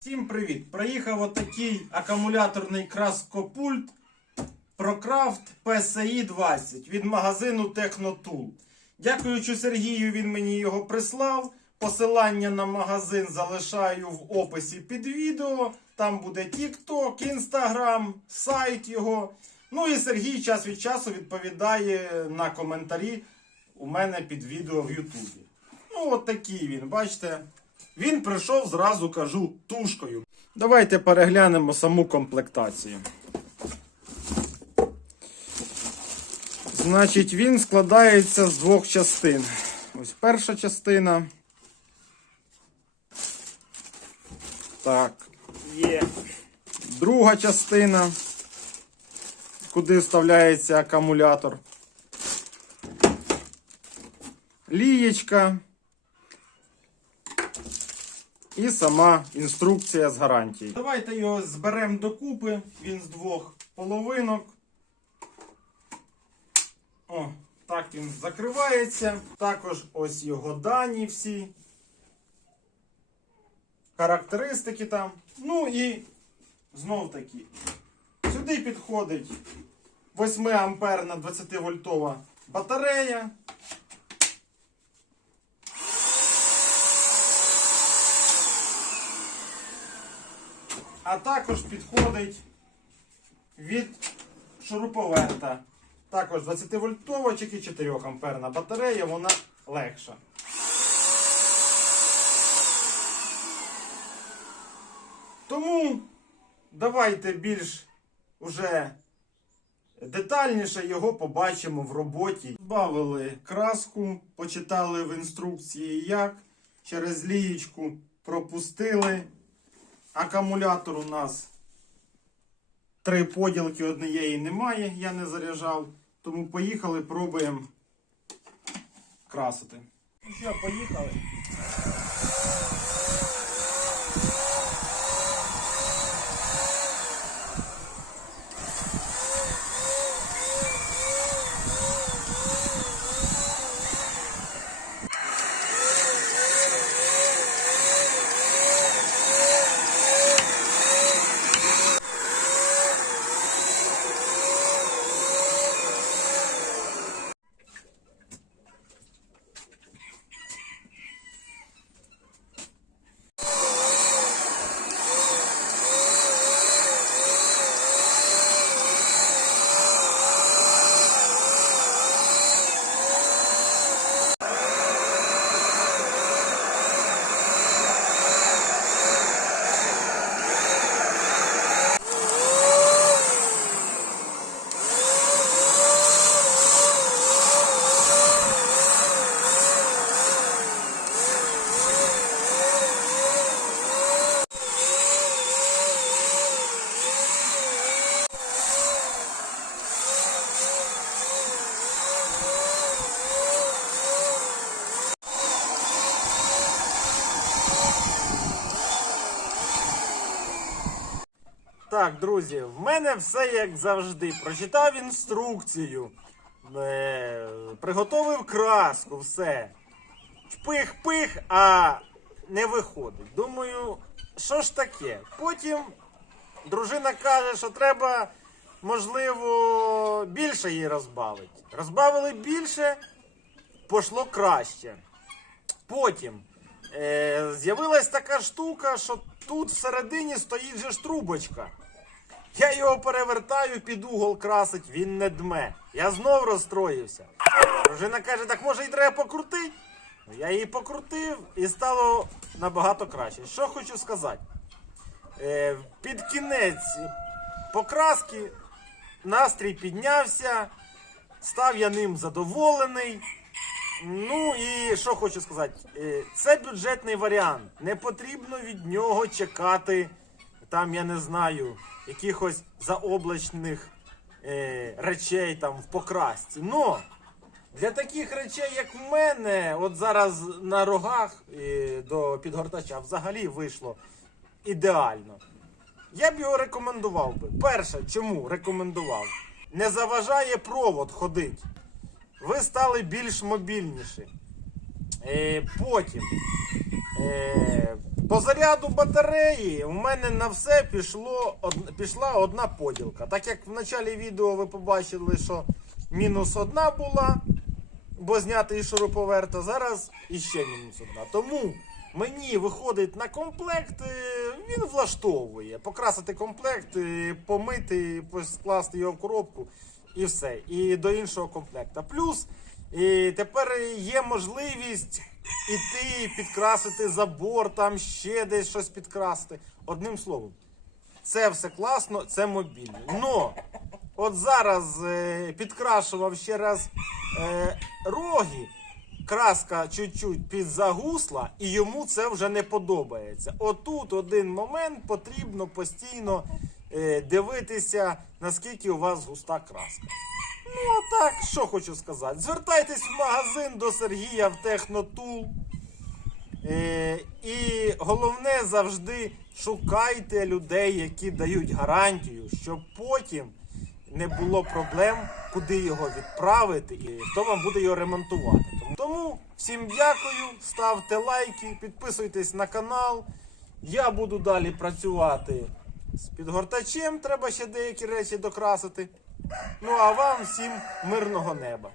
Всім привіт! Приїхав отакий акумуляторний краскопульт ProCraft PSI 20 від магазину Technotool. Дякуючи Сергію, він мені його прислав. Посилання на магазин залишаю в описі під відео. Там буде TikTok, Instagram, сайт його. Ну і Сергій час від часу відповідає на коментарі у мене під відео в Ютубі. Ну, от такий він, бачите. Він прийшов зразу, кажу, тушкою. Давайте переглянемо саму комплектацію. Значить, він складається з двох частин. Ось перша частина. Так, є. Друга частина, куди вставляється акумулятор. Лієчка. І сама інструкція з гарантії. Давайте його зберемо докупи. Він з двох половинок. О, так він закривається. Також ось його дані всі. Характеристики там. Ну і знов таки. Сюди підходить 8 амперна 20 вольтова батарея. А також підходить від шуруповерта. Також 20 вольтова, тільки 4 амперна батарея, вона легша. Тому давайте більш уже детальніше його побачимо в роботі. Збавили краску, почитали в інструкції як, через лієчку пропустили. Акумулятор у нас три поділки однієї немає, я не заряджав. Тому поїхали, пробуємо красити. Ну що, поїхали. Так, друзі, в мене все як завжди. Прочитав інструкцію, е, приготовив краску, все. Пих-пих, а не виходить. Думаю, що ж таке? Потім дружина каже, що треба, можливо, більше її розбавити. Розбавили більше, пішло краще. Потім е, з'явилась така штука, що тут всередині стоїть же ж трубочка. Я його перевертаю під угол красить, він не дме. Я знов розстроївся. Дружина каже, так може і треба покрутити. Ну, Я її покрутив і стало набагато краще. Що хочу сказати. Е, під кінець покраски настрій піднявся, став я ним задоволений. Ну і що хочу сказати, Е, це бюджетний варіант. Не потрібно від нього чекати, там, я не знаю, якихось заоблачних е, речей там в покрасці. Но для таких речей, як в мене, от зараз на рогах е, до підгортача взагалі вийшло ідеально. Я б його рекомендував би. Перше, чому рекомендував? Не заважає провод ходить. Ви стали більш мобільніші. Е, потім е, По заряду батареї у мене на все пішло, од- пішла одна поділка. Так як в началі відео ви побачили, що мінус одна була, бо знятий шуруповерт, а зараз іще мінус одна. Тому мені виходить на комплект, е, він влаштовує. Покрасити комплект, е, помити, скласти його в коробку і все. І до іншого комплекта. Плюс і тепер є можливість іти підкрасити забор, там ще десь щось підкрасти. Одним словом, це все класно, це мобільний. Но от зараз е, підкрашував ще раз е, роги, краска чуть-чуть підзагусла, і йому це вже не подобається. Отут один момент потрібно постійно е, дивитися, наскільки у вас густа краска. Ну, а так, що хочу сказати. Звертайтесь в магазин до Сергія в Технотул. Е, і головне завжди шукайте людей, які дають гарантію, щоб потім не було проблем, куди його відправити і хто вам буде його ремонтувати. Тому- всім дякую, ставте лайки, підписуйтесь на канал. Я буду далі працювати з підгортачем. Треба ще деякі речі докрасити. Ну а вам всім мирного неба.